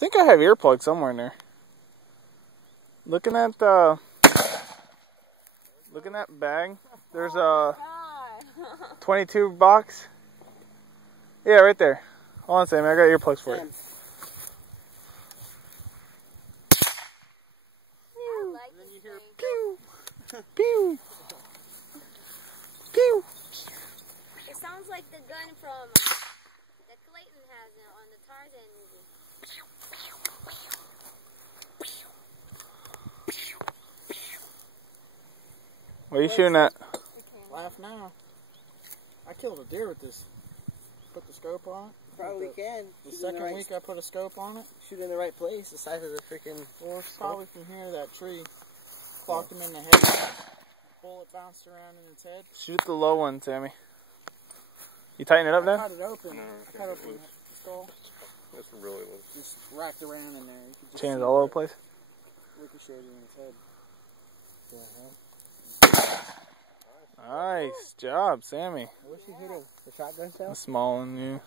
think I have earplugs somewhere in there. Looking at that bag, there's a 22 box. Yeah, right there. Hold on a second, I got earplugs for you. Pew, pew, pew. It sounds like the gun from that Clayton has on the Tarzan movie. What are you shooting at? Laugh now. I killed a deer with this. Put the scope on it. Probably can. The second week I put a scope on it. Shoot in the right place, the size of the freaking... Well, probably from here to that tree. Clocked him in the head. Bullet bounced around in his head. Shoot the low one, Sammy. You tighten it up now? I cut it open. I cut open the skull. That's really low. Just racked around in there. You could just Chains all over the place? ricocheted in his head. Nice job, Sammy. I wish you hit him. The shotgun cell? The small one, yeah.